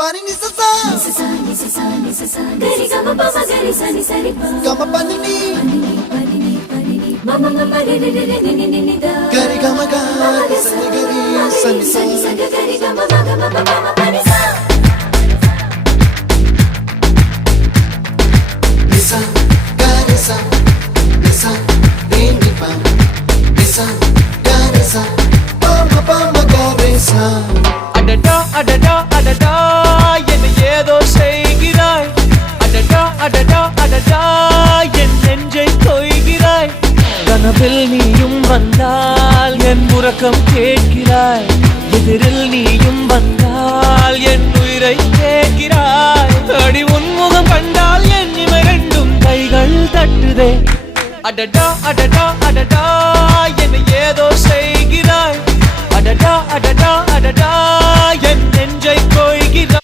Pani ni sa gari gama pa ma gari sa ni sa ri pa gama pani ni mama mama re re re ni ni ni da gari gama ga sa ni gari sa ni sa gari gama ma pani sa nisa gari sa nisa re ni pa nisa gari sa pa ma gari sa அடடா அடடா அடடா என்ன ஏதோ செய்கிறாய் அடடா அடடா அடடா என் நெஞ்சை கொய்கிறாய் கனவில் நீயும் வந்தால் என் உறக்கம் கேட்கிறாய் எதிரில் நீயும் வந்தால் என் உயிரை கேட்கிறாய் அடி உன்முகம் கண்டால் என் இமை ரெண்டும் கைகள் தட்டுதே அடடா அடடா அடடா என்ன ஏதோ செய்கிறாய் அடடா அடடா அடடா என் நெஞ்சை கொய்கிறாய்